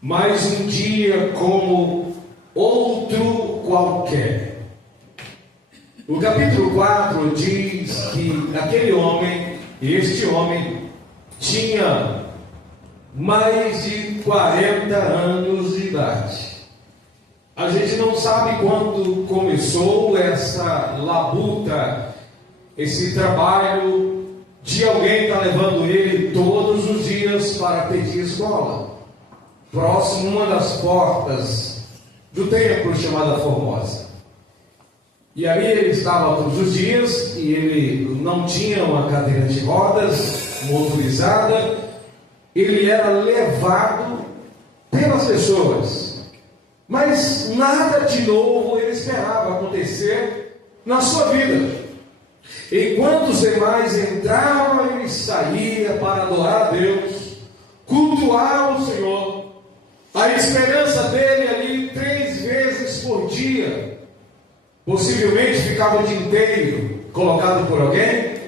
mais um dia como outro qualquer. O capítulo 4 diz que este homem, tinha mais de 40 anos de idade. A gente não sabe quando começou essa labuta, esse trabalho de alguém estar levando ele todos os dias para pedir esmola, próximo a uma das portas do templo chamada Formosa. E ali ele estava todos os dias, e ele não tinha uma cadeira de rodas motorizada, ele era levado pelas pessoas. Mas nada de novo ele esperava acontecer na sua vida. Enquanto os demais entravam, ele saía para adorar a Deus, cultuar o Senhor. A esperança dele ali 3 vezes por dia, possivelmente ficava o dia inteiro colocado por alguém.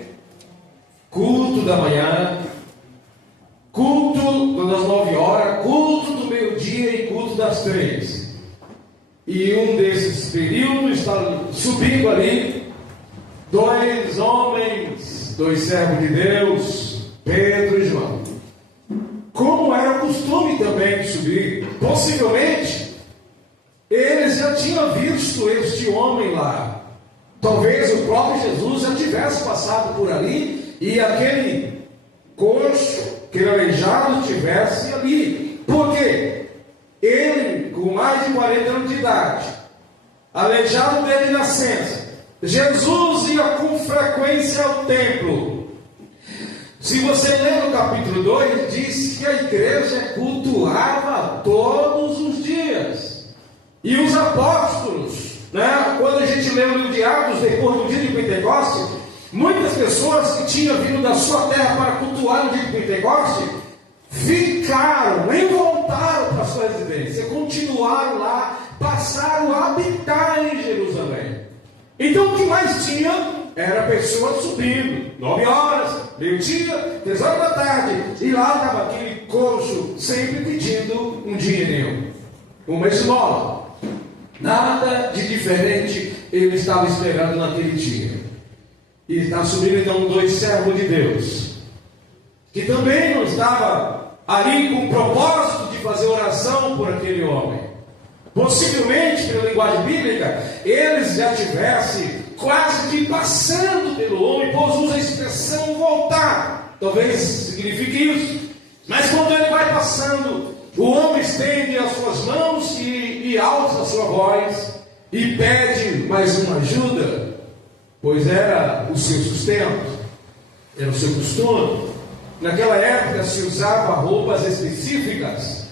Culto da manhã, culto das 9 horas, culto do meio-dia e culto das 3. E um desses períodos está subindo ali 2 homens, 2 servos de Deus, Pedro e João. Como era costume também de subir, possivelmente eles já tinham visto este homem lá. Talvez o próprio Jesus já tivesse passado por ali e aquele coxo, aquele aleijado estivesse ali. Por quê? Ele, com mais de 40 anos de idade, aleijado desde nascença, Jesus ia com frequência ao templo. Se você ler no capítulo 2, diz que a igreja cultuava todos os dias. E os apóstolos, quando a gente lê o livro de Atos, depois do dia de Pentecostes, muitas pessoas que tinham vindo da sua terra para cultuar no dia de Pentecostes, ficaram, nem voltaram para a sua residência, continuaram lá, passaram a habitar em Jerusalém. Então o que mais tinha era pessoas subindo, 9 horas, meio-dia, 3 horas da tarde, e lá estava aquele coxo sempre pedindo um dinheirinho, uma esmola. Nada de diferente ele estava esperando naquele dia. E está subindo então 2 servos de Deus, que também não estava ali com o propósito de fazer oração por aquele homem. Possivelmente, pela linguagem bíblica, eles já tivessem quase que passando pelo homem, pois usa a expressão voltar. Talvez signifique isso. Mas quando ele vai passando, o homem estende as suas mãos e alça a sua voz e pede mais uma ajuda, pois era o seu sustento, era o seu costume. Naquela época se usava roupas específicas,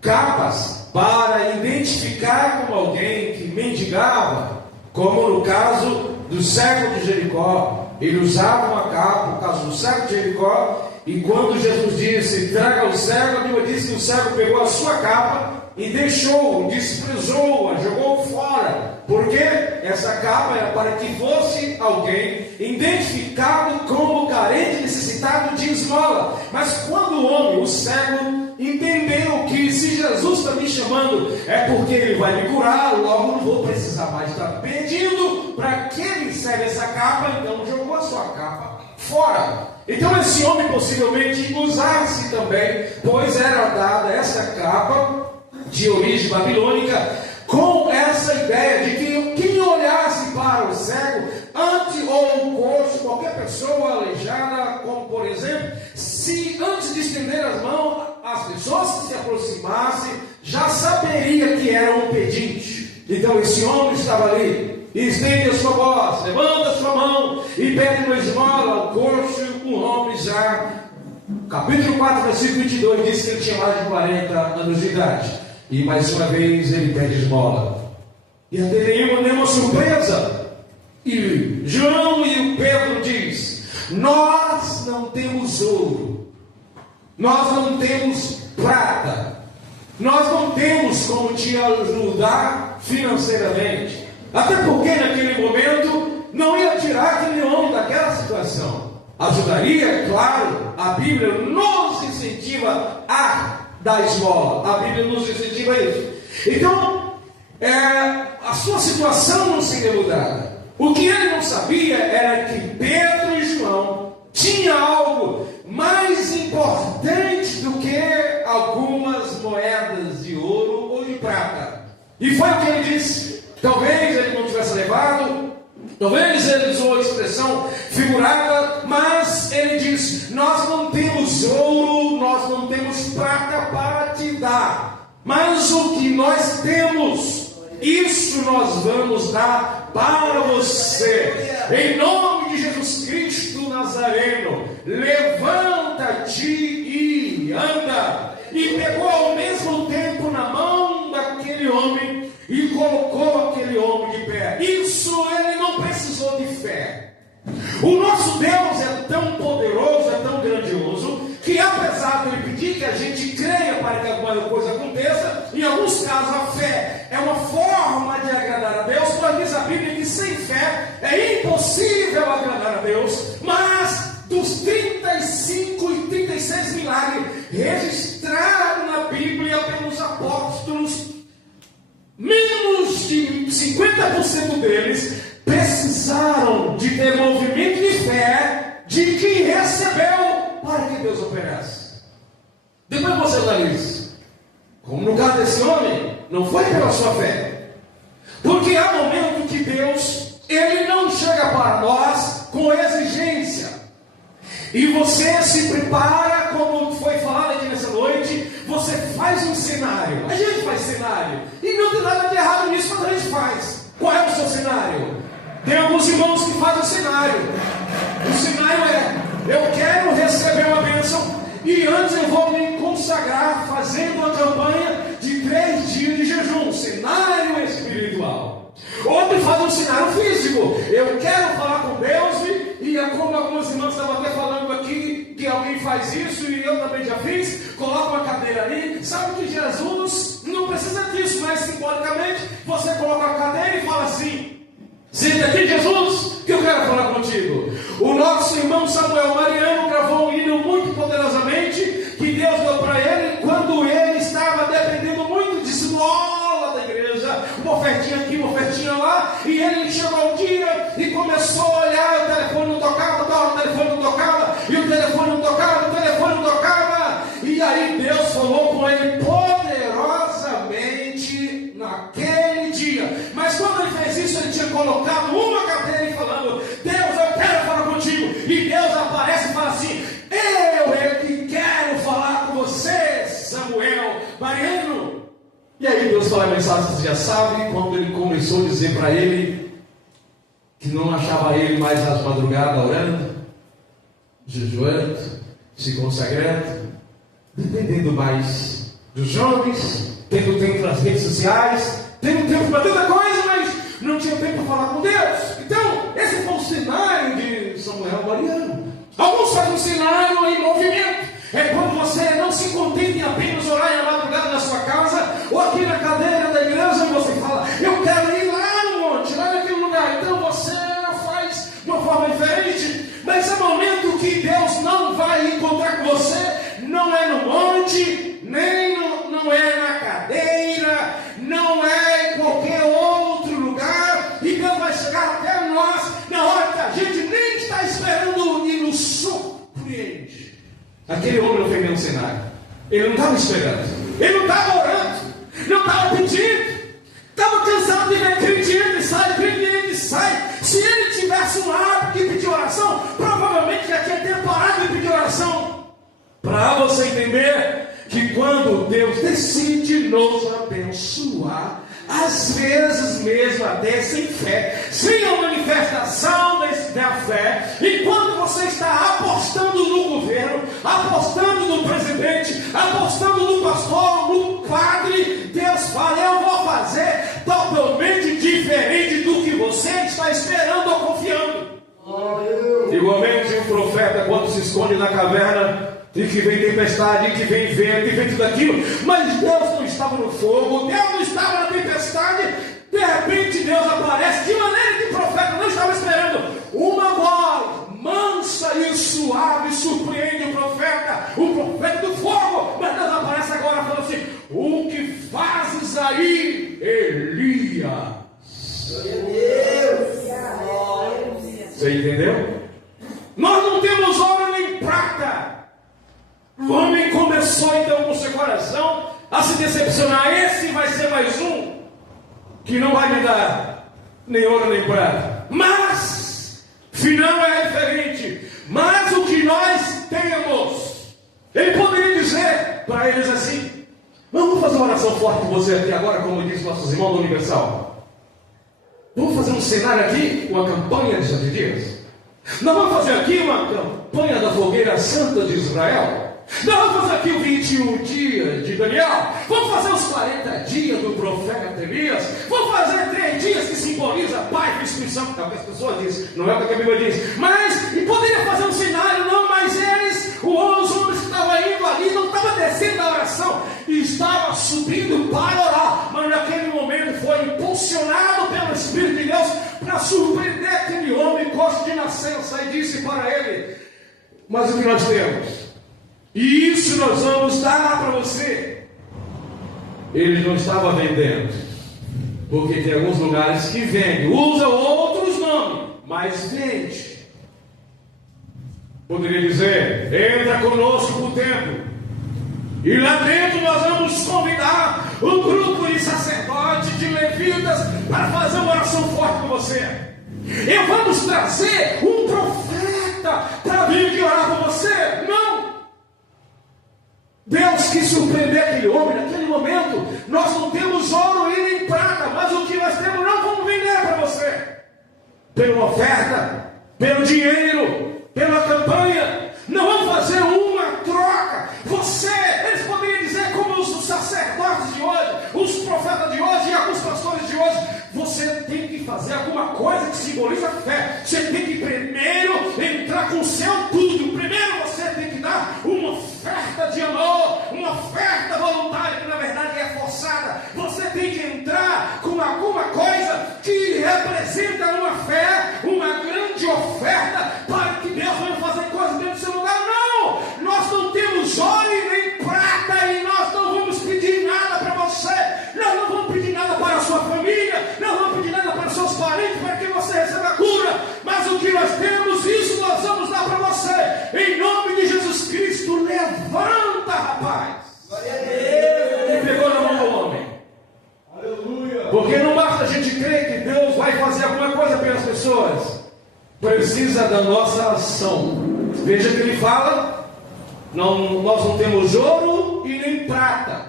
capas, para identificar como alguém que mendigava, como no caso do cego de Jericó. Ele usava uma capa, no caso do cego de Jericó, e quando Jesus disse, traga o cego, a Bíblia diz que o cego pegou a sua capa e deixou, desprezou-a, jogou fora, porque essa capa era para que fosse alguém identificado como carente, necessitado de esmola. Mas quando o homem, o cego, entendeu que se Jesus está me chamando é porque ele vai me curar, logo não vou precisar mais estar pedindo para que ele serve essa capa, então jogou a sua capa fora. Então esse homem possivelmente usasse também, pois era dada essa capa de origem babilônica, com essa ideia de que quem olhasse para o cego, ou um coxo, qualquer pessoa aleijada, como por exemplo, se antes de estender as mãos, as pessoas que se aproximassem já saberia que era um pedinte. Então esse homem estava ali, estende a sua voz, levanta a sua mão e pede uma esmola ao coxo. Um homem já, capítulo 4, versículo 22, diz que ele tinha mais de 40 anos de idade. E mais uma vez ele pede esmola. E até nenhuma surpresa. E João e o Pedro diz: nós não temos ouro, nós não temos prata, nós não temos como te ajudar financeiramente. Até porque naquele momento não ia tirar aquele homem daquela situação. Ajudaria, claro, a Bíblia nos incentiva a da esmola. A Bíblia nos incentiva isso. Então, a sua situação não seria mudada. O que ele não sabia era que Pedro e João tinham algo mais importante do que algumas moedas de ouro ou de prata. E foi o que ele disse. Talvez ele não tivesse levado, talvez ele usou a expressão figurada, mas ele diz: nós não temos ouro, nós não temos prata para te dar, mas o que nós temos, isso nós vamos dar para você. Em nome de Jesus Cristo Nazareno, levanta-te e anda. E pegou ao mesmo tempo na mão daquele homem e colocou aquele homem de pé. Isso ele não precisou de fé. O nosso Deus é tão poderoso, é tão grandioso, que apesar de ele pedir que a gente creia para que alguma coisa aconteça, em alguns casos a fé é uma forma de agradar a Deus, pois diz a Bíblia que sem fé é impossível agradar a Deus. Mas dos 35 e 36 milagres registrados na Bíblia pelos apóstolos, menos de 50% deles precisaram de ter movimento de fé de quem recebeu para que Deus operasse. Depois você analisa, como no caso desse homem, não foi pela sua fé, porque há momento que Deus, ele não chega para nós com exigência, e você se prepara, como foi falado aqui nessa noite, você faz um cenário. A gente faz cenário, e não tem nada de errado nisso quando a gente faz. Qual é o seu cenário? Tem alguns irmãos que fazem o cenário. O cenário é: eu quero receber uma bênção, e antes eu vou me consagrar fazendo uma campanha de 3 dias de jejum. Cenário espiritual. Outro faz um cenário físico: eu quero falar com Deus, e é como algumas irmãs estavam até falando aqui, que alguém faz isso, e eu também já fiz, coloca uma cadeira ali. Sabe que Jesus não precisa disso, mas simbolicamente você coloca a cadeira e fala assim: senta aqui, Jesus, que eu quero falar contigo. O nosso irmão Samuel Mariano gravou um hino muito poderosamente, que Deus deu para ele, quando ele estava dependendo muito de esmola da igreja, uma ofertinha aqui, uma ofertinha lá, e ele chegou um dia e começou a olhar, o telefone não tocava, o telefone não tocava, e o telefone não tocava, o telefone não tocava, e aí Deus falou com ele poderosamente naquele dia. Mas quando ele fez isso, ele tinha colocado uma cadeira e falando: Deus, eu quero falar contigo. E Deus aparece e fala assim: eu é que quero falar com você, Samuel Mariano. E aí Deus fala a mensagem, você já sabe, quando ele começou a dizer para ele que não achava ele mais às madrugadas orando, jejuando, se consagrando, dependendo mais dos homens, tendo tempo para as redes sociais, tendo tempo para tanta coisa, mas não tinha tempo para falar com Deus. Então, esse foi o cenário de Samuel Mariano. Alguns fazem um cenário em movimento. É quando você não se contenta em apenas orar em madrugada na sua casa, ou aqui na cadeira da igreja, e você fala: eu quero ir lá no monte, lá naquele lugar. Então você faz de uma forma diferente. Mas é momento que Deus não vai encontrar com você, não é no monte, nem não é na cadeira, não é em qualquer outro lugar. E Deus vai chegar até nós na hora que a gente nem está esperando e nos surpreende. Aquele homem não fez nenhum cenário. Ele não estava esperando, ele não estava orando, não estava pedindo, estava cansado de ver crente e sai. Se ele tivesse um hábito de pedir oração, provavelmente já tinha até parado de pedir oração. Para você entender que quando Deus decide nos abençoar, às vezes mesmo até sem fé, sem a manifestação da fé, e quando você está apostando no governo, apostando no presidente, apostando no pastor, no padre, Deus fala: eu vou fazer totalmente diferente do que você está esperando ou confiando. Igualmente o profeta, quando se esconde na caverna, e que vem tempestade, e que vem vento, e vem tudo aquilo, mas Deus não estava no fogo, Deus não estava na tempestade. De repente Deus aparece de maneira que o profeta não estava esperando. Uma voz mansa e suave surpreende o profeta do fogo. Mas Deus aparece agora Mas aí, Elias. Você entendeu? Nós não temos ouro nem prata. O homem começou então com seu coração a se decepcionar. Esse vai ser mais um que não vai me dar nem ouro nem prata. Mas, final é diferente. Mas o que nós temos, ele poderia dizer para eles assim: vamos fazer uma oração forte com você aqui agora, como disse nossos irmãos do Universal. Vamos fazer um cenário aqui, uma campanha de 7 dias. Nós vamos fazer aqui uma campanha da fogueira santa de Israel. Nós vamos fazer aqui os 21 dias de Daniel. Vamos fazer os 40 dias do profeta Elias. Vamos fazer 3 dias que simboliza Pai e Espírito Santo. É o que as pessoas dizem, não é o que a Bíblia diz. Mas, e poderia fazer um cenário, não, mas eles, os homens que estavam indo ali, não estavam descendo da oração, e estavam subindo para orar. Mas naquele momento foi impulsionado pelo Espírito de Deus para surpreender aquele homem, coxo de nascença, e disse para ele: mas o que nós temos? E isso nós vamos dar para você. Ele não estava vendendo, porque tem alguns lugares que vendem, usa outros nomes, mas vende. Poderia dizer: entra conosco no templo, e lá dentro nós vamos convidar um grupo de sacerdotes, de levitas, para fazer uma oração forte com você. E vamos trazer um profeta para vir aqui orar com você. Não! Deus quis surpreender aquele homem. Naquele momento, nós não temos ouro e nem prata, mas o que nós temos não vamos vender para você, pela oferta, pelo dinheiro, pela campanha. Não vamos fazer uma troca. Você, eles poderiam dizer, como os sacerdotes de hoje, os profetas de hoje e alguns pastores de hoje: você tem que fazer alguma coisa que simboliza fé. Você tem que primeiro entrar com o seu tudo. Primeiro você tem que dar uma oferta de amor, uma oferta voluntária, que na verdade é forçada. Você tem que entrar com alguma coisa que representa uma fé, uma grande oferta, para que Deus venha fazer coisas dentro do seu lugar. Não! Nós não temos ouro e nem prata, e nós não vamos pedir nada para você. Nós não vamos pedir nada para a sua família, não vamos pedir nada para os seus parentes, para que você receba a cura. Mas o que nós temos, isso nós vamos dar para você. Em nome de Jesus Cristo, levanta, rapaz. E pegou na mão do homem. Aleluia. Porque não basta a gente crer que Deus vai fazer alguma coisa pelas pessoas. Precisa da nossa ação. Veja que ele fala: nós não temos ouro e nem prata,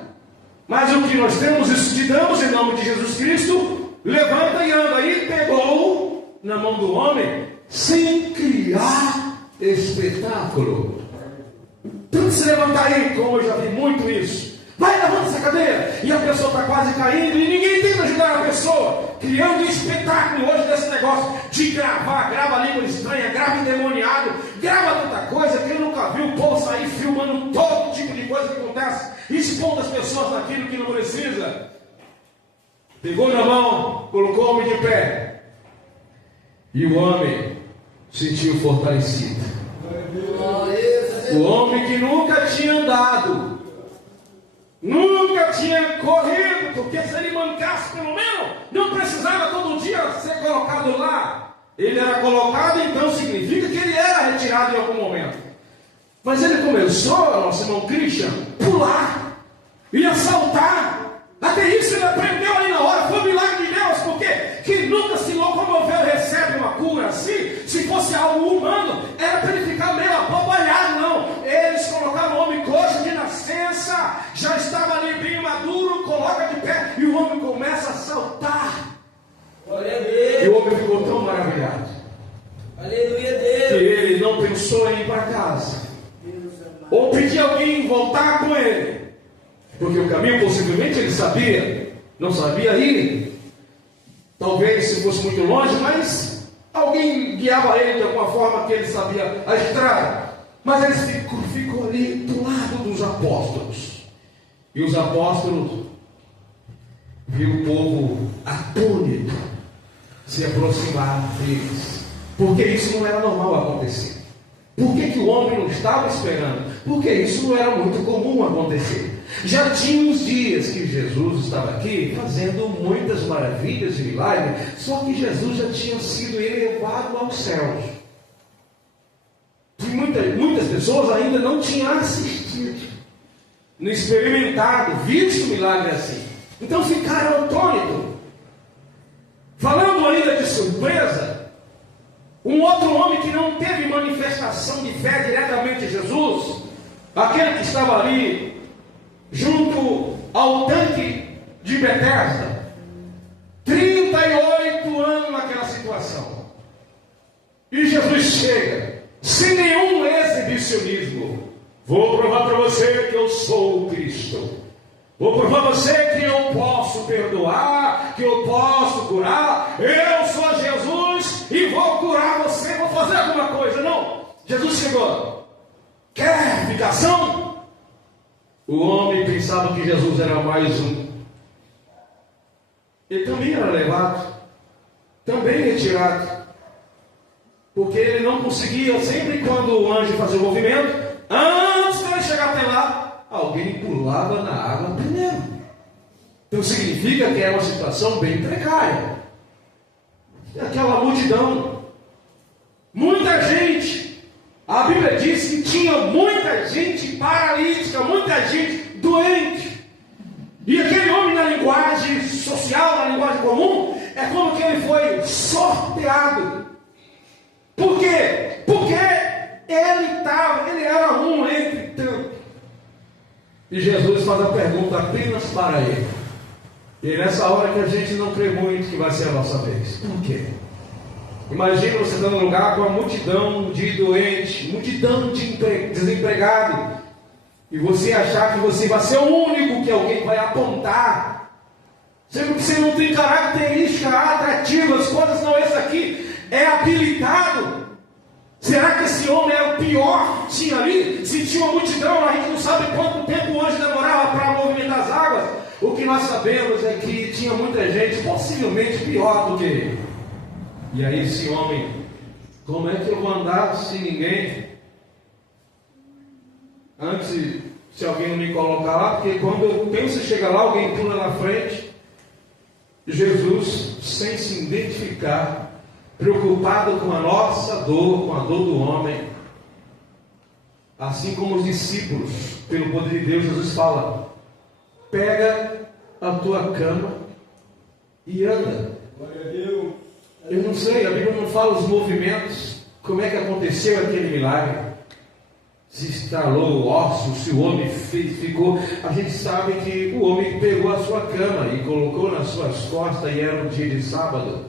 mas o que nós temos, isso te damos em nome de Jesus Cristo. Levanta e anda. Aí pegou na mão do homem, sem criar espetáculo. Tem que se levantar aí, como eu já vi muito isso. Vai, levanta essa cadeira. E a pessoa está quase caindo e ninguém tenta ajudar a pessoa. Criando um espetáculo hoje desse negócio de gravar. Grava língua estranha, grava endemoniado, grava tanta coisa que eu nunca vi o povo sair filmando todo tipo de coisa que acontece, expondo as pessoas naquilo que não precisa. Pegou na mão, colocou o homem de pé, e o homem sentiu fortalecido. O homem que nunca tinha andado, nunca tinha corrido, porque se ele mancasse pelo menos, não precisava todo dia ser colocado lá. Ele era colocado, então significa que ele era retirado em algum momento. Mas ele começou, nosso irmão Christian, pular e saltar. Até isso ele aprendeu ali na hora. Foi um milagre de Deus, porque quem nunca se locomoveu recebe uma cura assim. Se fosse algo humano, era para ele ficar meio abobalhado. Não, eles colocaram o homem coxo de nascença, já estava ali bem maduro, coloca de pé, e o homem começa a saltar. E o homem ficou tão maravilhado, aleluia, Deus, que ele não pensou em ir para casa ou pedir alguém voltar com ele, porque o caminho possivelmente ele sabia, não sabia ir. Talvez se fosse muito longe, mas alguém guiava ele de alguma forma que ele sabia a estrada. Mas ele ficou ali do lado dos apóstolos, e os apóstolos viram o povo atônito se aproximar deles, porque isso não era normal acontecer. Por que o homem não estava esperando? Porque isso não era muito comum acontecer. Já tinha uns dias que Jesus estava aqui fazendo muitas maravilhas e milagres, só que Jesus já tinha sido elevado aos céus. E muitas pessoas ainda não tinham assistido, não experimentado, visto milagre assim. Então ficaram atônitos. Falando ainda de surpresa, um outro homem que não teve manifestação de fé diretamente em Jesus, aquele que estava ali junto ao tanque de Betesda, 38 anos naquela situação. E Jesus chega, sem nenhum exibicionismo. Vou provar para você que eu sou o Cristo. Vou provar para você que eu posso perdoar, que eu posso curar. Eu sou Jesus e vou curar você, vou fazer alguma coisa. Não, Jesus chegou. Quer ficação? O homem pensava que Jesus era mais um. Ele também era levado, também retirado, porque ele não conseguia, sempre quando o anjo fazia o movimento, antes de ele chegar até lá, alguém pulava na água primeiro. Então significa que é uma situação bem precária. Aquela multidão, muita gente. A Bíblia diz que tinha muita gente paralítica, muita gente doente. E aquele homem, na linguagem social, na linguagem comum, é como que ele foi sorteado. Por quê? Porque ele era um entre tantos. E Jesus faz a pergunta apenas para ele. E nessa hora que a gente não crê muito que vai ser a nossa vez. Por quê? Imagina você estar num lugar com uma multidão de doentes, multidão de desempregado, e você achar que você vai ser o único que alguém vai apontar, sendo que você não tem características atrativas, coisas não, esse aqui é habilitado. Será que esse homem era o pior que tinha ali? Se tinha uma multidão, a gente não sabe quanto tempo o anjo demorava para movimentar as águas. O que nós sabemos é que tinha muita gente, possivelmente pior do que ele. E aí esse homem, como é que eu vou andar sem ninguém? Antes, se alguém não me colocar lá, porque quando eu penso em chegar lá, alguém pula na frente. Jesus, sem se identificar, preocupado com a nossa dor, com a dor do homem, assim como os discípulos, pelo poder de Deus, Jesus fala: pega a tua cama e anda. Glória a Deus. Eu não sei, a Bíblia não fala os movimentos, como é que aconteceu aquele milagre, se estalou o osso, se o homem ficou. A gente sabe que o homem pegou a sua cama e colocou nas suas costas, e era um dia de sábado.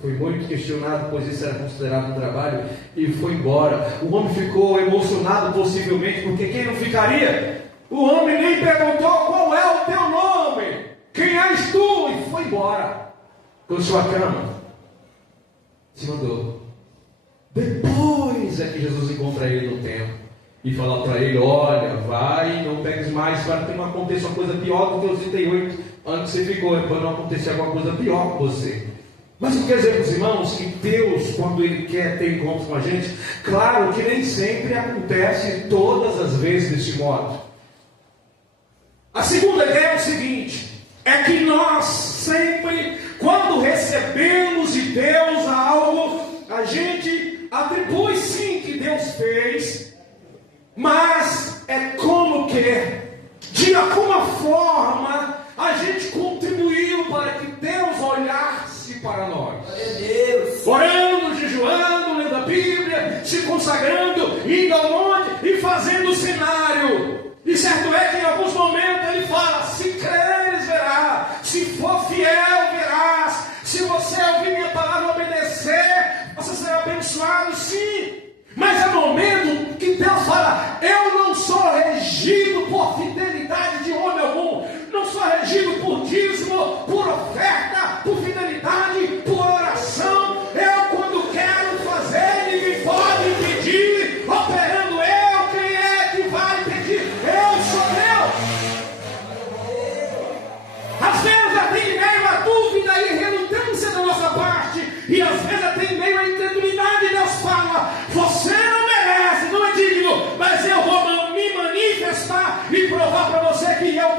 Foi muito questionado, pois isso era considerado um trabalho, e foi embora. O homem ficou emocionado, possivelmente, porque quem não ficaria? O homem nem perguntou qual é o teu nome, quem és tu, e foi embora com sua cama. Se mandou. Depois é que Jesus encontra ele no templo e fala para ele: olha, vai, não pegues mais, para que não aconteça uma coisa pior do que os 38 anos que você ficou, para não acontecer alguma coisa pior com você. Mas eu quero dizer para os irmãos que Deus, quando Ele quer ter encontro com a gente, claro que nem sempre acontece todas as vezes desse modo. A segunda ideia é o seguinte: é que nós sempre, quando recebemos de Deus algo, a gente atribui sim que Deus fez, mas é como que, de alguma forma, a gente contribuiu para que Deus olhasse para nós. Orando, jejuando, lendo a Bíblia, se consagrando, indo ao monte e fazendo o cenário. E certo é que em alguns momentos ele fala: se creres, verás, se for fiel, verás, se você ouvir minha palavra e obedecer, você será abençoado, sim. Mas é momento que Deus fala: eu não sou regido por fidelidade de homem algum, não sou regido por dízimo, por oferta, por fidelidade, por oração. Eu, quando quero fazer, ninguém pode impedir. Operando eu, quem é que vai impedir? Eu sou Deus. Às vezes até em meio à dúvida e relutância da nossa parte, e às vezes até em meio à incredulidade, Deus fala: você não merece, não é digno, mas eu vou me manifestar e provar para você que eu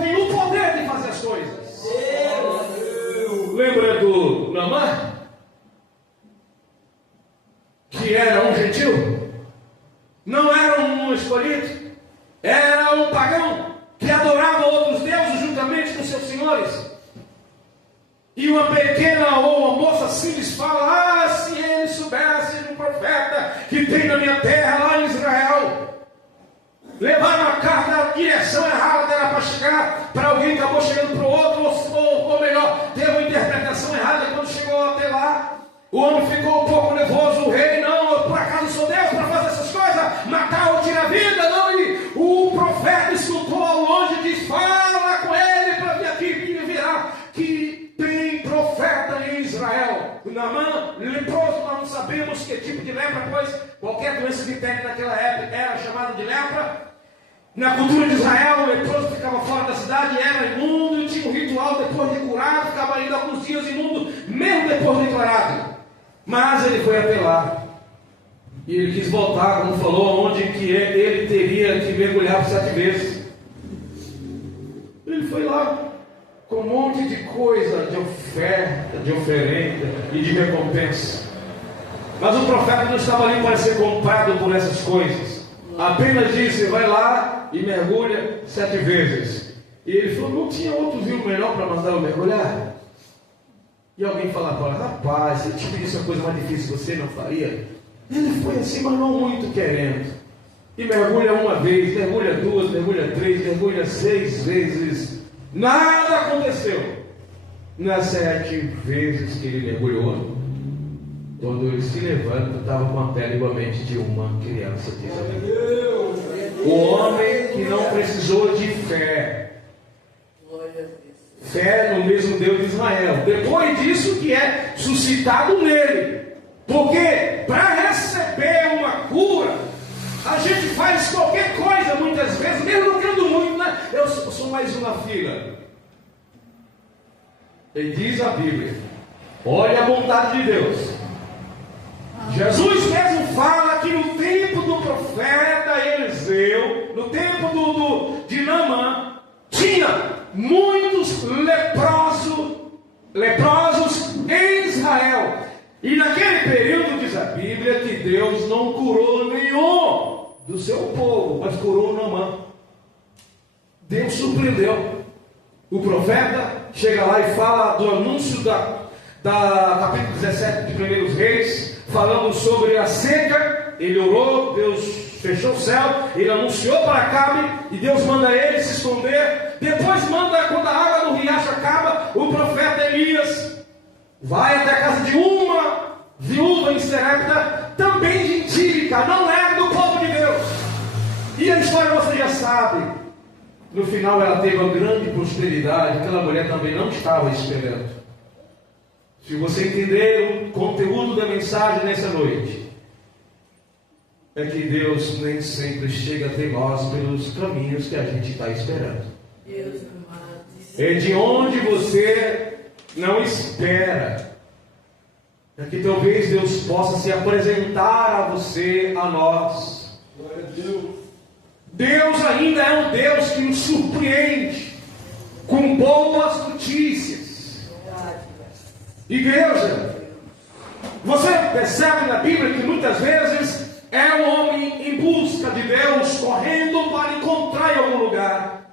pastores. E uma pequena ou uma moça simples fala: ah, se ele soubesse de um profeta que tem na minha terra, lá em Israel. Levaram uma carta na direção errada, era para chegar para alguém, acabou chegando para o outro, ou melhor, teve uma interpretação errada quando chegou até lá. O homem ficou um pouco nervoso, o rei: não, eu por acaso sou Deus para fazer essas coisas, matar ou tirar a vida? Não. E o profeta escutou ao longe e disse: fala com ele para vir aqui e virar, que tem profeta em Israel. Naamã, leproso, nós não sabemos que tipo de lepra, pois qualquer doença que tem naquela época era chamada de lepra. Na cultura de Israel, o leproso ficava fora da cidade, era imundo, e tinha um ritual depois de curado, ficava ainda alguns dias imundo, mesmo depois de declarado. Mas ele foi até lá, e ele quis voltar, como falou, onde que ele teria que mergulhar por 7 vezes. Ele foi lá, com um monte de coisa, de oferta, de oferenda e de recompensa. Mas o profeta não estava ali para ser comprado por essas coisas. Apenas disse: vai lá e mergulha 7 vezes. E ele falou: não tinha outro rio melhor para mandar eu mergulhar? E alguém fala para ele: rapaz, se eu te pedisse uma coisa mais difícil, você não faria? Ele foi assim, mas não muito querendo. E mergulha uma vez, mergulha 2, mergulha 3, mergulha 6 vezes. Nada aconteceu. Nas 7 vezes que ele mergulhou, quando ele se levanta, estava com a pele igualmente de uma criança. O homem que não precisou de fé. Fé no mesmo Deus de Israel. Depois disso que é suscitado nele. Porque para receber uma cura, a gente faz qualquer coisa muitas vezes, mesmo não querendo muito, né? Eu sou mais uma fila. E diz a Bíblia: olha a bondade de Deus. Jesus mesmo fala que no tempo do profeta Eliseu, no tempo de Naamã, tinha muitos leprosos em Israel. E naquele período diz a Bíblia que Deus não curou nenhum do seu povo, mas curou Naamã. Deus surpreendeu. O profeta chega lá e fala do anúncio da capítulo 17 de 1 Reis, falando sobre a seca. Ele orou, Deus fechou o céu, ele anunciou para Acabe, e Deus manda ele se esconder. Depois manda, quando a água do riacho acaba, o profeta Elias vai até a casa de uma viúva em Serepta, também gentílica, não era do povo de Deus. E a história você já sabe. No final ela teve uma grande prosperidade. Aquela mulher também não estava esperando. Se você entender o conteúdo da mensagem nessa noite, é que Deus nem sempre chega até nós pelos caminhos que a gente está esperando. É de onde você não espera. É que talvez Deus possa se apresentar a você, a nós. Glória a Deus. Deus ainda é um Deus que nos surpreende com boas notícias. Igreja, você percebe na Bíblia que muitas vezes é o homem em busca de Deus, correndo para encontrar em algum lugar.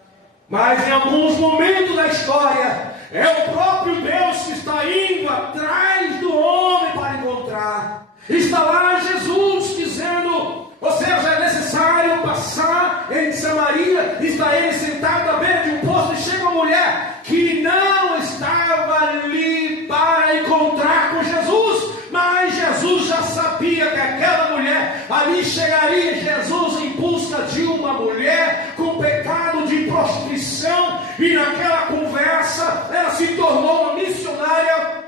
Mas em alguns momentos da história, é o próprio Deus que está indo atrás do homem para encontrar. Está lá Jesus dizendo, ou seja, é necessário passar em Samaria. Está ele sentado à beira de um poço e chega uma mulher que não estava ali para encontrar com Jesus, mas Jesus já sabia que aquela mulher ali chegaria. Jesus em busca de uma mulher com pecado de prostituição, e naquela conversa ela se tornou uma missionária.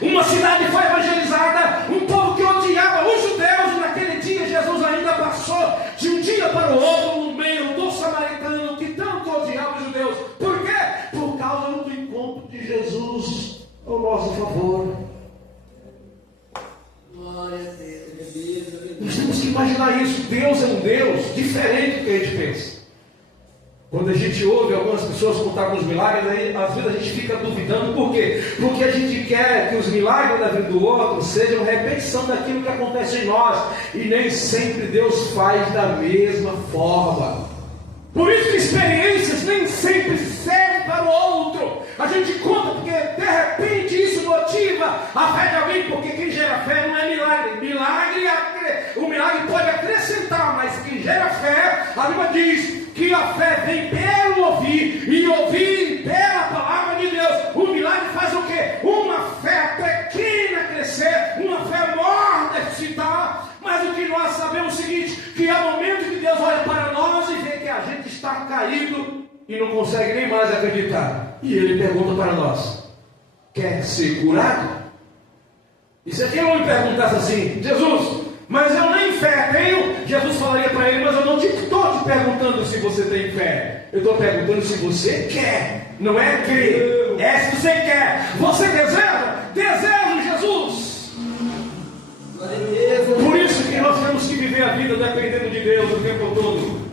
Uma cidade foi evangelizada, um povo que odiava os judeus, e naquele dia Jesus ainda passou de um dia para o outro no meio do samaritano que tanto odiava os judeus. Por quê? Por causa do encontro de Jesus ao nosso favor. Glória a Deus. Nós temos que imaginar isso. Deus é um Deus diferente do que a gente pensa. Quando a gente ouve algumas pessoas contar alguns milagres, aí às vezes a gente fica duvidando. Por quê? Porque a gente quer que os milagres da vida do outro sejam repetição daquilo que acontece em nós, e nem sempre Deus faz da mesma forma. Por isso que experiências nem sempre servem para o outro. A gente a fé de alguém, porque quem gera fé não é milagre. O milagre pode acrescentar, mas quem gera fé, a Bíblia diz que a fé vem pelo ouvir, e ouvir pela palavra de Deus. O milagre faz o quê? Uma fé pequena crescer, uma fé morta excitar. Mas o que nós sabemos é o seguinte, que há momentos que Deus olha para nós e vê que a gente está caído e não consegue nem mais acreditar. E Ele pergunta para nós: quer ser curado? E se aquele homem perguntasse assim: Jesus, mas eu nem fé tenho, Jesus falaria para ele: mas eu não estou te perguntando se você tem fé, eu estou perguntando se você quer. Não é crer, é se você quer. Você deseja? Desejo Jesus. Por isso que nós temos que viver a vida dependendo de Deus o tempo todo.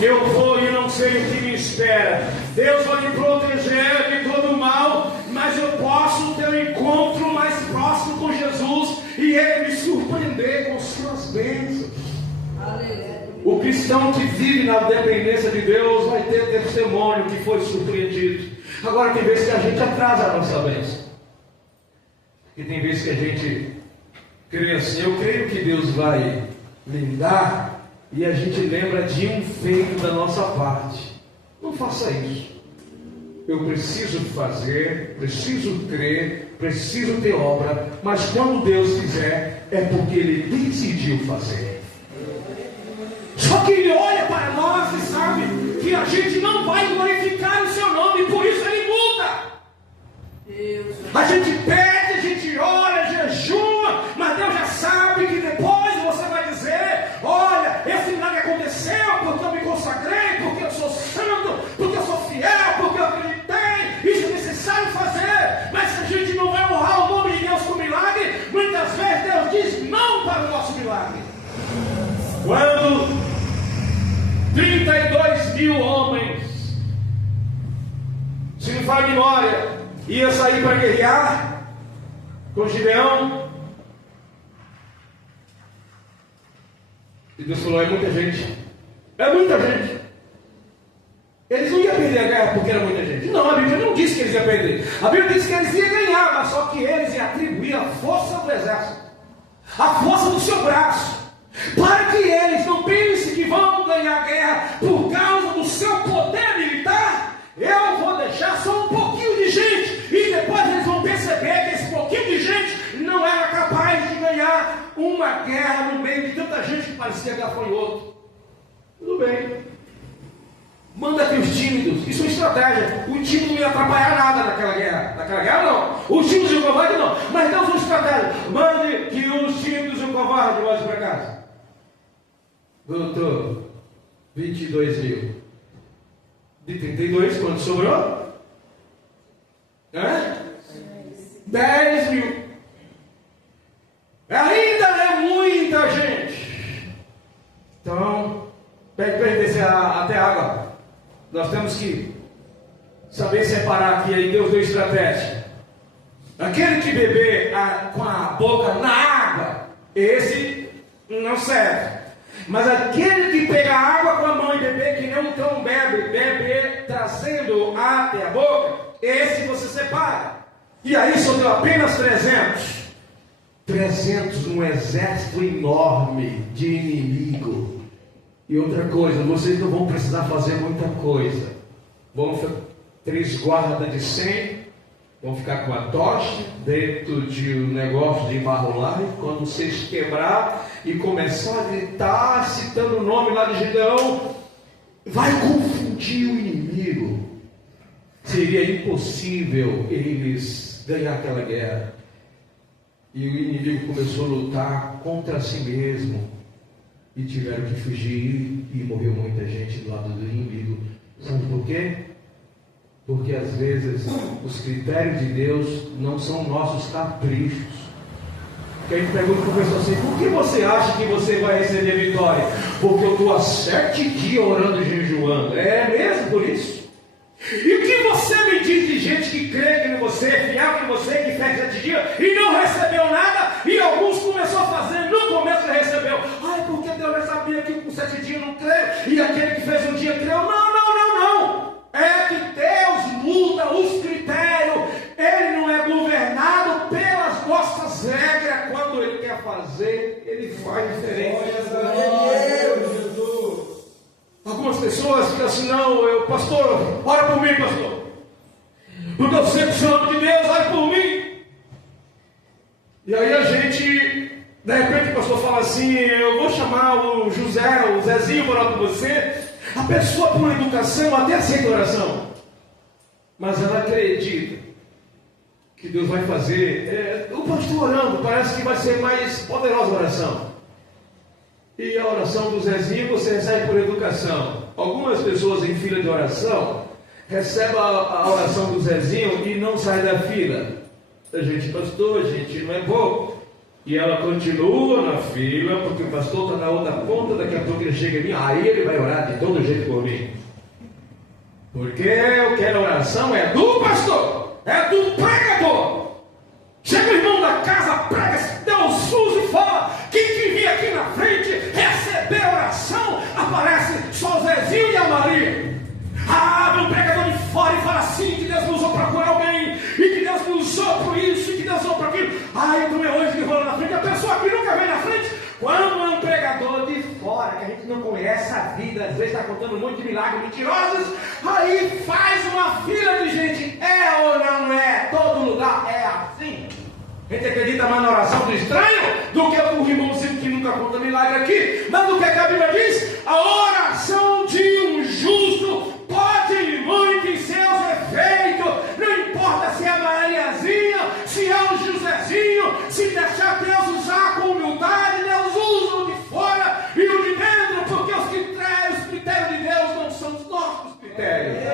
Eu vou e não sei o que me espera. Deus vai me proteger de todo mal, mas eu posso ter um encontro mais próximo com Jesus e Ele me surpreender com suas bênçãos. O cristão que vive na dependência de Deus vai ter testemunho que foi surpreendido. Agora tem vezes que a gente atrasa a nossa bênção. E tem vezes que a gente crê assim: eu creio que Deus vai me dar, e a gente lembra de um feito da nossa parte. Não faça isso. Eu preciso fazer, preciso crer, preciso ter obra, mas quando Deus fizer, é porque Ele decidiu fazer. Só que Ele olha para nós e sabe que a gente não vai glorificar o Seu nome, por isso Ele muda. A gente pede, a gente ora, jejua, mas Deus já sabe que depois você vai dizer: olha, esse milagre aconteceu porque eu me consagrei, porque eu sou santo, porque eu sou fiel, porque eu acreditei, isso é necessário fazer. Mas se a gente não vai honrar o nome de Deus com milagre, muitas vezes Deus diz não para o nosso milagre. Quando 32 mil homens, se me fala a memória, ia sair para guerrear com Gideão, e Deus falou: é muita gente, é muita gente. Eles não iam perder a guerra porque era muita gente. Não, a Bíblia não disse que eles iam perder. A Bíblia disse que eles iam ganhar, mas só que eles iam atribuir a força do exército, a força do seu braço, para que eles não pensem que vão ganhar a guerra por causa do seu poder militar. Eu vou deixar só um pouquinho de gente, e depois eles vão perceber que esse pouquinho de gente não era capaz de ganhar uma guerra no meio de tanta gente que parecia gafanhoto. Tudo bem, manda aqui os tímidos, isso é estratégia. O tímido não ia atrapalhar nada naquela guerra não. Os tímidos e o covarde não, mas Deus usa estratégia. Mande que os tímidos e o covarde voltem para casa. Doutor, 22 mil. De 32, quanto sobrou? 10 mil. Ainda é muita gente. Então, pede para ele descer até a água. Nós temos que saber separar aqui. Aí Deus deu estratégia. Aquele que beber com a boca na água, esse não serve. Mas aquele que pega água com a mão e beber, que nem um cão beber trazendo até a boca, esse você separa. E aí sobrou apenas 300. 300 num exército enorme de inimigo. E outra coisa, vocês não vão precisar fazer muita coisa. Vão 3 guardas de 100, vão ficar com a tocha dentro de um negócio de enbarrolar, e quando vocês quebrar e começar a gritar, citando o nome lá de Gideão, vai confundir o inimigo. Seria impossível eles ganhar aquela guerra. E o inimigo começou a lutar contra si mesmo, e tiveram que fugir, e morreu muita gente do lado do inimigo. Sabe por quê? Porque às vezes os critérios de Deus não são nossos caprichos. Que a gente pergunta para o professor assim: por que você acha que você vai receber vitória? Porque eu estou há 7 dias orando e jejuando. É mesmo por isso? E o que você me diz de gente que crê em você, fiel em você, que fez 7 dias e não recebeu nada, e alguns começou a fazer, no começo recebeu. Ai, porque Deus já sabia que com 7 dias não creio, e aquele que fez um dia creu. Não. É que Deus muda os critérios. Ele não é governado pelas nossas pessoas ficam assim, não, pastor, ora por mim, pastor. Porque eu sempre chamo de Deus, ora por mim. E aí a gente, de repente o pastor fala assim, eu vou chamar o José, o Zezinho para orar por você. A pessoa por educação até aceita a oração, mas ela acredita que Deus vai fazer. O pastor orando, parece que vai ser mais poderosa a oração. E a oração do Zezinho você recebe por educação. Algumas pessoas em fila de oração recebem a oração do Zezinho e não sai da fila. A gente, pastor, a gente não é pouco. E ela continua na fila, porque o pastor está na outra ponta, daqui a pouco ele chega em mim, aí ele vai orar de todo jeito por mim. Porque eu quero a oração, é do pastor, é do pregador. Chega o irmão da casa, prega, dá um SUS e fala, quem que vir aqui na frente receber a oração, aparece só o Zezinho e a Maria. Vem um pregador de fora e fala assim, que Deus me usou para curar alguém, e que Deus me usou por isso, e que Deus usou para aquilo. Então é hoje que rola na frente. A pessoa aqui nunca vem na frente. Quando é um pregador de fora, que a gente não conhece a vida, às vezes está contando um monte de milagres mentirosos, aí faz uma fila de gente. É ou não é? Todo lugar é assim. A gente acredita mais na oração do estranho do que o irmãozinho que nunca conta milagre aqui. Mas do que a Bíblia diz, a oração de um justo pode muito em seus efeitos. Não importa se é Mariazinha, se é o Josézinho, se deixar Deus usar com humildade, Deus usa o de fora e o de dentro, porque os critérios de Deus não são os nossos critérios.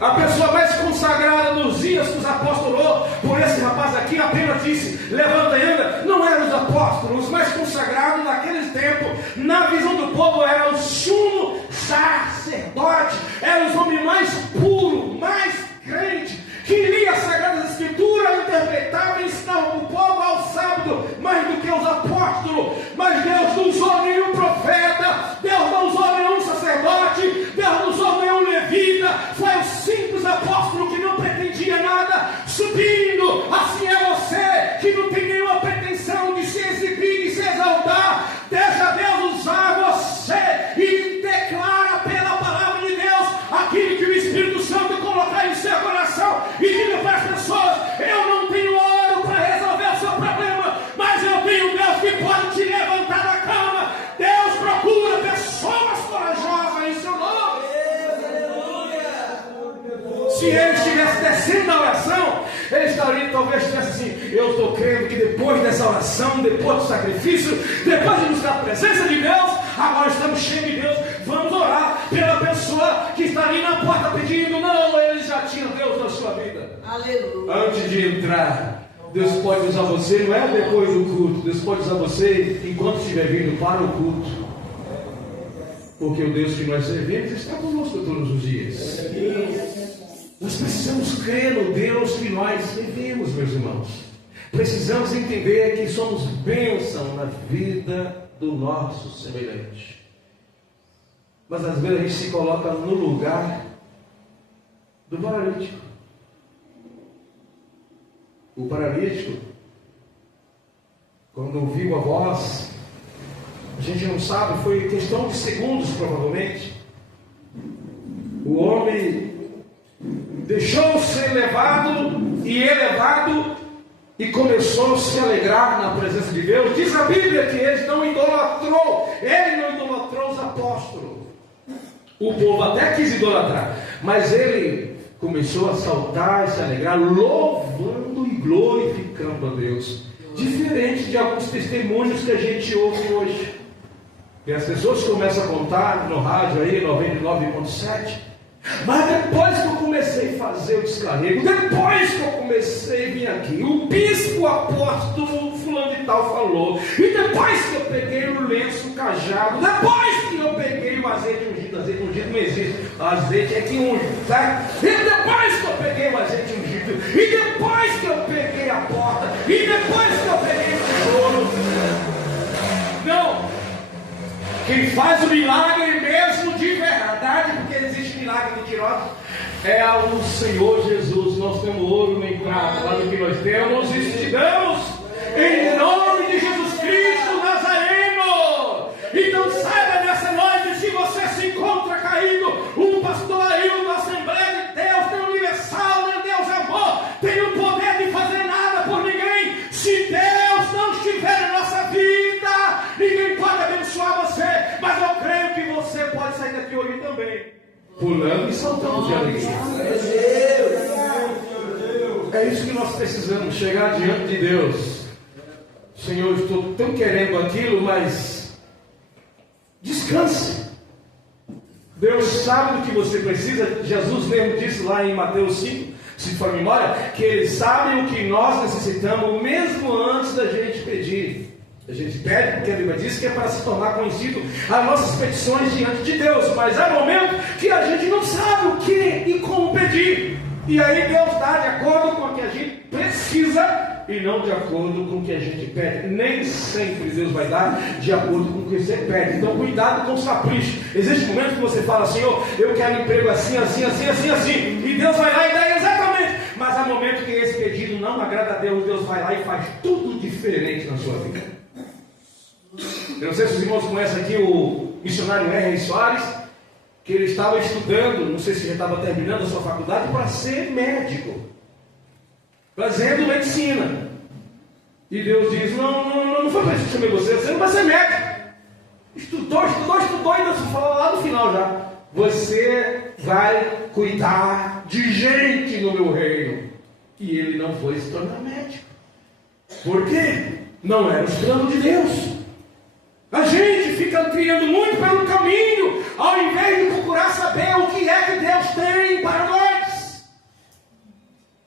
A pessoa mais consagrada nos dias que os apóstolos orou por esse rapaz aqui apenas disse, levanta e anda. Não eram os apóstolos, os mais consagrados naqueles tempos, na visão do povo, era o sumo sacerdote, eram os homens mais puros, mais crentes, que lia as Sagradas Escrituras, interpretava e ensinava o povo ao sábado, mais do que os apóstolos. Mas Deus não usou nenhum profeta, Deus não usou nenhum sacerdote, Deus não usou nenhum levita, foi o simples apóstolo que não pretendia nada, subindo. Assim é você, que não tem nenhuma pretensão de se exibir, de se exaltar. Deixa Deus usar você e declara pela palavra de Deus aquilo que o Espírito Santo colocar em seu coração, e diga para as pessoas, eu não tenho ouro para resolver o seu problema, mas eu tenho um Deus que pode te levantar da cama. Deus procura pessoas corajosas em seu nome. Se ele estivesse descendo na oração, ele estaria, talvez estivesse assim, eu estou crendo que depois dessa oração, depois do sacrifício, depois de buscar a presença de Deus, agora estamos cheios de Deus, vamos orar pela pessoa que está ali na porta pedindo. Não, ele já tinha Deus na sua vida. Aleluia. Antes de entrar, Deus pode usar você, não é depois do culto, Deus pode usar você enquanto estiver vindo para o culto, porque o Deus que nós servimos está conosco todos os dias. Nós precisamos crer no Deus que nós servimos, meus irmãos. Precisamos entender que somos bênção na vida do nosso semelhante. Mas às vezes a gente se coloca no lugar do paralítico. O paralítico, quando ouviu a voz, a gente não sabe, foi questão de segundos provavelmente. O homem deixou ser levado e elevado e começou a se alegrar na presença de Deus. Diz a Bíblia que ele não idolatrou os apóstolos. O povo até quis idolatrar, mas ele começou a saltar e se alegrar, louvando e glorificando a Deus. Diferente de alguns testemunhos que a gente ouve hoje. E as pessoas começam a contar no rádio aí, 99.7. Mas depois que eu comecei a fazer o descarrego, depois que eu comecei a vir aqui, o bispo apóstolo fulano de tal falou, e depois que eu peguei o lenço, o cajado, depois que eu peguei o azeite ungido não existe, azeite é que unge, tá? E depois que eu peguei o azeite ungido, e depois que eu peguei a porta, e depois que eu peguei o tijolo, não. Quem faz o milagre mesmo de verdade, porque existe milagre mentiroso, é o Senhor Jesus. Nós temos ouro nem prata, lá do que nós temos e te damos em nome de Jesus Cristo Nazareno. pulando e saltando de alegria. É isso que nós precisamos, chegar diante de Deus. Senhor, eu estou tão querendo aquilo, mas descanse. Deus sabe do que você precisa. Jesus mesmo disse lá em Mateus 5, se for memória, que Ele sabe o que nós necessitamos, mesmo antes da gente pedir. A gente pede porque a Bíblia diz que é para se tornar conhecido as nossas petições diante de Deus. Mas há momentos que a gente não sabe o que e como pedir. E aí Deus dá de acordo com o que a gente precisa e não de acordo com o que a gente pede. Nem sempre Deus vai dar de acordo com o que você pede. Então cuidado com os caprichos. Existe um momento que você fala, Senhor, eu quero um emprego assim, assim, assim, assim, assim. E Deus vai lá e dá exatamente. Mas há momentos que esse pedido não agrada a Deus. Deus vai lá e faz tudo diferente na sua vida. Eu não sei se os irmãos conhecem aqui o missionário R. Soares, que ele estava estudando, não sei se já estava terminando a sua faculdade, para ser médico, fazendo medicina. E Deus diz, não foi para isso que eu chamei você não vai ser médico. Estudou, e ainda se falou lá no final já. Você vai cuidar de gente no meu reino. E ele não foi se tornar médico. Por quê? Não era o plano de Deus. A gente fica criando muito pelo caminho, ao invés de procurar saber o que é que Deus tem para nós.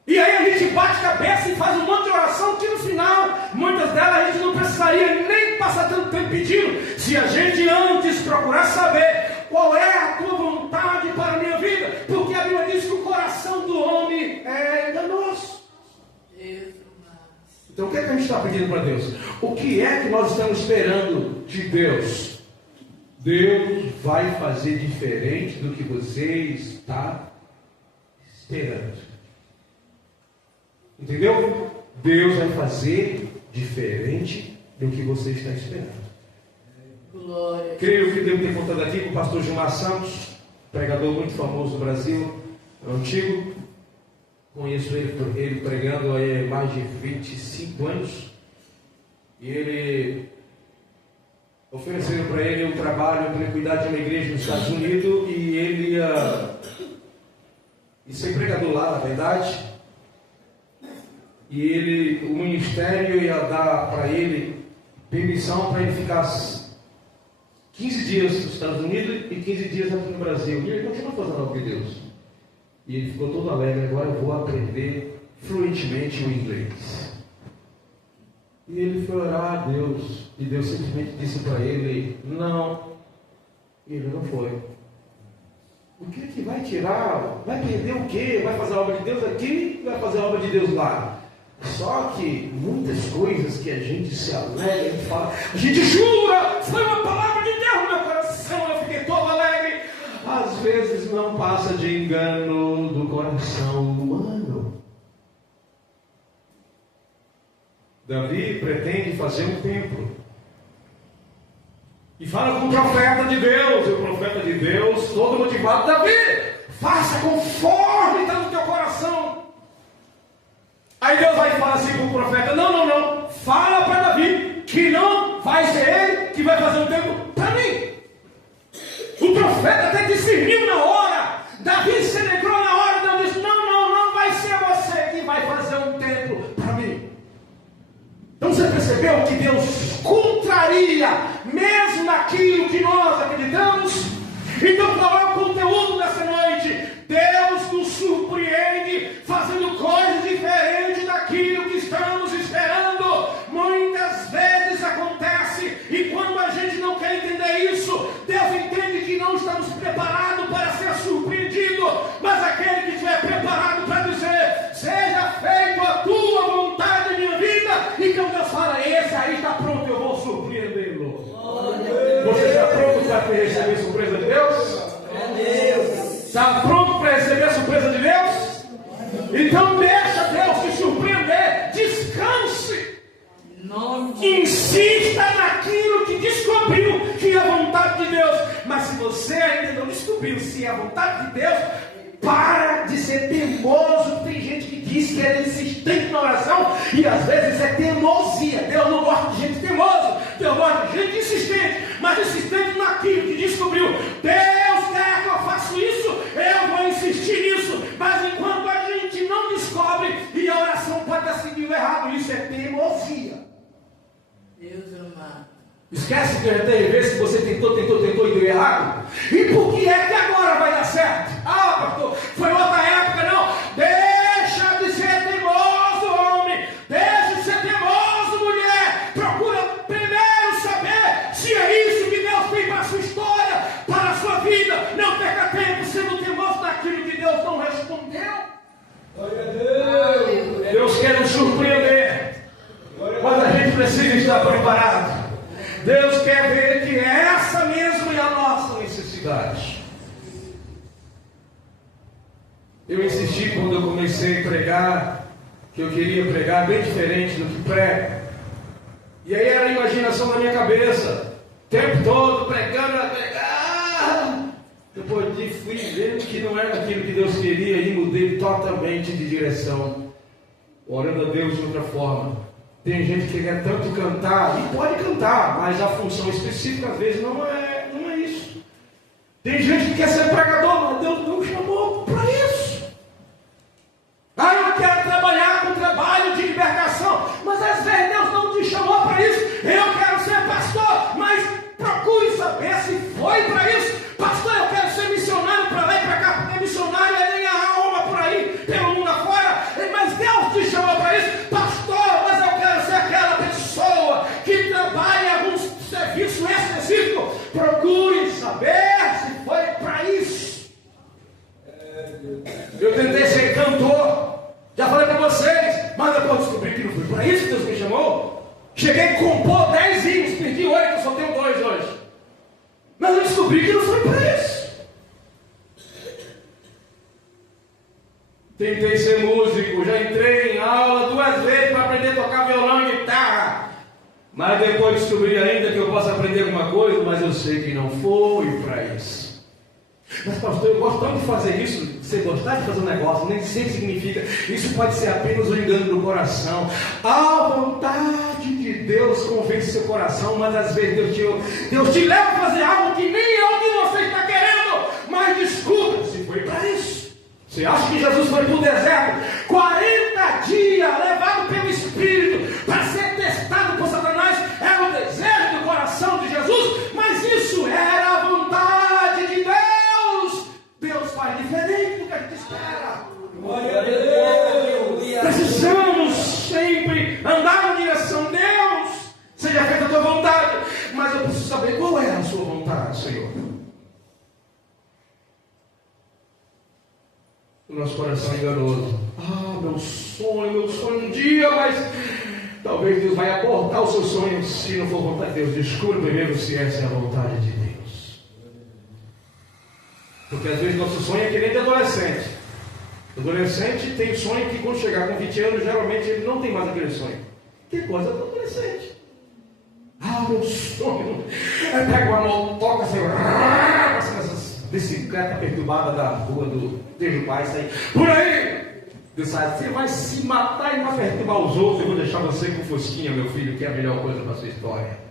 E aí a gente bate cabeça e faz um monte de oração que no final, muitas delas a gente não precisaria nem passar tanto tempo pedindo, se a gente antes procurar saber qual é a tua vontade para a minha vida. Porque a Bíblia diz que o coração do homem é enganoso. Então o que é que a gente está pedindo para Deus? O que é que nós estamos esperando de Deus? Deus vai fazer diferente do que você está esperando. Entendeu? Deus vai fazer diferente do que você está esperando. Glória. Creio que devo ter contado aqui com o pastor Gilmar Santos, pregador muito famoso do Brasil, antigo. Conheço ele pregando há mais de 25 anos. E ele ofereceram para ele um trabalho para ele cuidar de uma igreja nos Estados Unidos. E ele ia ser pregador lá, na verdade. E o ministério ia dar para ele permissão para ele ficar 15 dias nos Estados Unidos e 15 dias aqui no Brasil. E ele continua fazendo algo de Deus. E ele ficou todo alegre, agora eu vou aprender fluentemente o inglês. E ele foi orar a Deus, e Deus simplesmente disse para ele, não. E ele não foi. O que é que vai tirar? Vai perder o quê? Vai fazer a obra de Deus aqui, vai fazer a obra de Deus lá. Só que muitas coisas que a gente se alegra, a gente fala, a gente jura, foi uma palavra de Deus no meu coração, eu fiquei todo alegre. Às vezes não passa de engano do coração humano. Davi pretende fazer um templo. E fala com o profeta de Deus. E o profeta de Deus, todo motivado, Davi, faça conforme está no teu coração. Aí Deus vai falar assim com o profeta, não. Fala para Davi que não vai ser ele que vai fazer um templo para mim. O profeta até discerniu na hora. Davi se alegrou na hora. Deus disse, não vai ser você que vai fazer um templo para mim. Então você percebeu que Deus contraria mesmo naquilo que nós acreditamos? Então qual é o conteúdo dessa noite? Deus nos surpreende fazendo coisas diferentes daquilo que estamos esperando. Muitas vezes acontece, e quando a gente não quer entender isso, Deus entende que não estamos preparados para ser surpreendido, mas aquele que estiver preparado para dizer, seja feita a tua vontade em minha vida, então Deus fala, esse aí está pronto, eu vou surpreendê-lo. Você está pronto para receber a surpresa de Deus? Está pronto para receber a surpresa de Deus? Então deixa Deus te surpreender. Descanse. Insista naquilo que descobriu que é a vontade de Deus. Mas se você ainda não descobriu se é a vontade de Deus, para de ser teimoso. Tem gente que diz que é insistente na oração e às vezes é teimosia. Deus não gosta de gente teimosa. Deus gosta de gente insistente, mas insistente naquilo que descobriu. Deus quer que eu faça isso, Esquece que tem vezes que você tentou e deu errado. E por que é que agora vai dar certo? Ah, pastor, foi outra época, não. Deixa de ser teimoso, homem. Deixa de ser teimoso, mulher. Procura primeiro saber se é isso que Deus tem para a sua história, para a sua vida. Não perca tempo sendo teimoso naquilo que Deus não respondeu. Glória a Deus. Deus quer nos surpreender, mas a gente precisa estar preparado. Deus quer ver que essa mesmo é a nossa necessidade. Eu insisti quando eu comecei a pregar, que eu queria pregar bem diferente do que prego. E aí era a imaginação da minha cabeça, o tempo todo pregando, a pregar. Depois de fui vendo que não era aquilo que Deus queria e mudei totalmente de direção, orando a Deus de outra forma. Tem gente que quer tanto cantar, e pode cantar, mas a função específica às vezes não é isso. Tem gente que quer ser pregador, mas Deus não chamou para isso. Ah, eu quero trabalhar com trabalho de libertação, mas às vezes Deus não te chamou para isso. Eu quero ser pastor, mas procure saber se foi para isso. Pastor, eu quero ser missionário para lá e para cá, porque missionário é nem a alma por aí, pelo mundo afora. Mas Deus te chamou para isso. Pastor, mas eu quero ser aquela pessoa que trabalha em algum serviço específico. Procure saber se foi para isso. Eu tentei ser cantor, já falei para vocês, mas depois descobri que não foi para isso que Deus me chamou. Cheguei a compor 10 hinos, perdi 8, eu só tenho 2 hoje. Mas eu descobri que não foi para isso. Tentei ser músico, já entrei em aula 2 vezes para aprender a tocar violão e guitarra. Mas depois descobri ainda que eu posso aprender alguma coisa, mas eu sei que não foi para isso. Mas pastor, eu gosto tanto de fazer isso. Você gostar de fazer um negócio nem sempre significa. Isso pode ser apenas um engano do coração. A vontade de Deus convence seu coração, mas às vezes Deus te leva a fazer algo que nem é o que você está querendo. Mas desculpa, se foi para isso. Você acha que Jesus foi para o deserto 40 dias levado pelo Espírito para ser testado por Satanás? Era o desejo do coração de Jesus, mas isso era a vontade de Deus. Deus faz diferente do que a gente espera. Glória a Deus. Precisamos sempre andar na direção de Deus. Seja feita a tua vontade, mas eu preciso saber qual é a sua vontade, Senhor. O nosso coração é enganoso. Ah, meu sonho um dia, mas talvez Deus vai abortar o seu sonho se não for vontade de Deus. Descubra primeiro se essa é a vontade de Deus. Porque às vezes nosso sonho é que nem de adolescente. O adolescente tem sonho que quando chegar com 20 anos, geralmente ele não tem mais aquele sonho. Que coisa do adolescente. Ah, meu sonho é pegar uma motoca assim, essas bicicleta perturbada da rua do Deus Pai, sair por aí. Deus sabe, você vai se matar e vai perturbar os outros. Eu vou deixar você com fosquinha, meu filho, que é a melhor coisa para a sua história.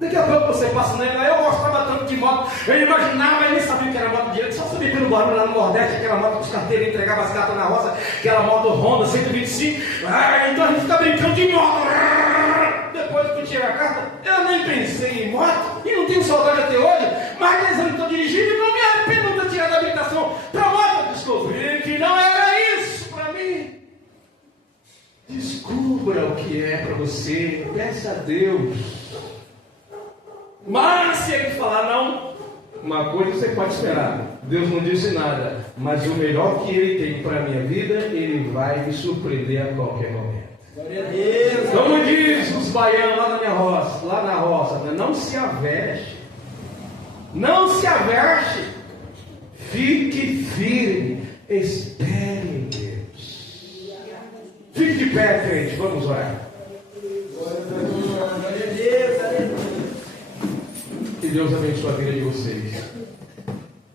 Daqui a pouco você passa nela. Eu gostava tanto de moto, eu imaginava, eu nem sabia que era moto direito, só sabia pelo barulho lá no Nordeste, aquela moto que os carteiros entregavam as gatas na roça, aquela moto Honda 125. Então a gente fica brincando de moto. Depois que eu tirei a carta, eu nem pensei em moto e não tenho saudade até hoje. Mas 10 anos que estou dirigindo e não me arrependo de ter tirado a habilitação para moto. Descobri que não era isso para mim. Descubra o que é para você, peça a Deus. Mas se ele falar não, uma coisa você pode esperar. Deus não disse nada, mas o melhor que ele tem para a minha vida, ele vai me surpreender a qualquer momento. Glória a Deus. Como diz os baianos lá na roça, não se aveste. Não se aveste. Fique firme. Espere em Deus. Fique de pé, crente. Vamos orar. Glória a Deus. Aleluia. Que Deus abençoe a vida de vocês.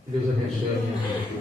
Que Deus abençoe a minha vida.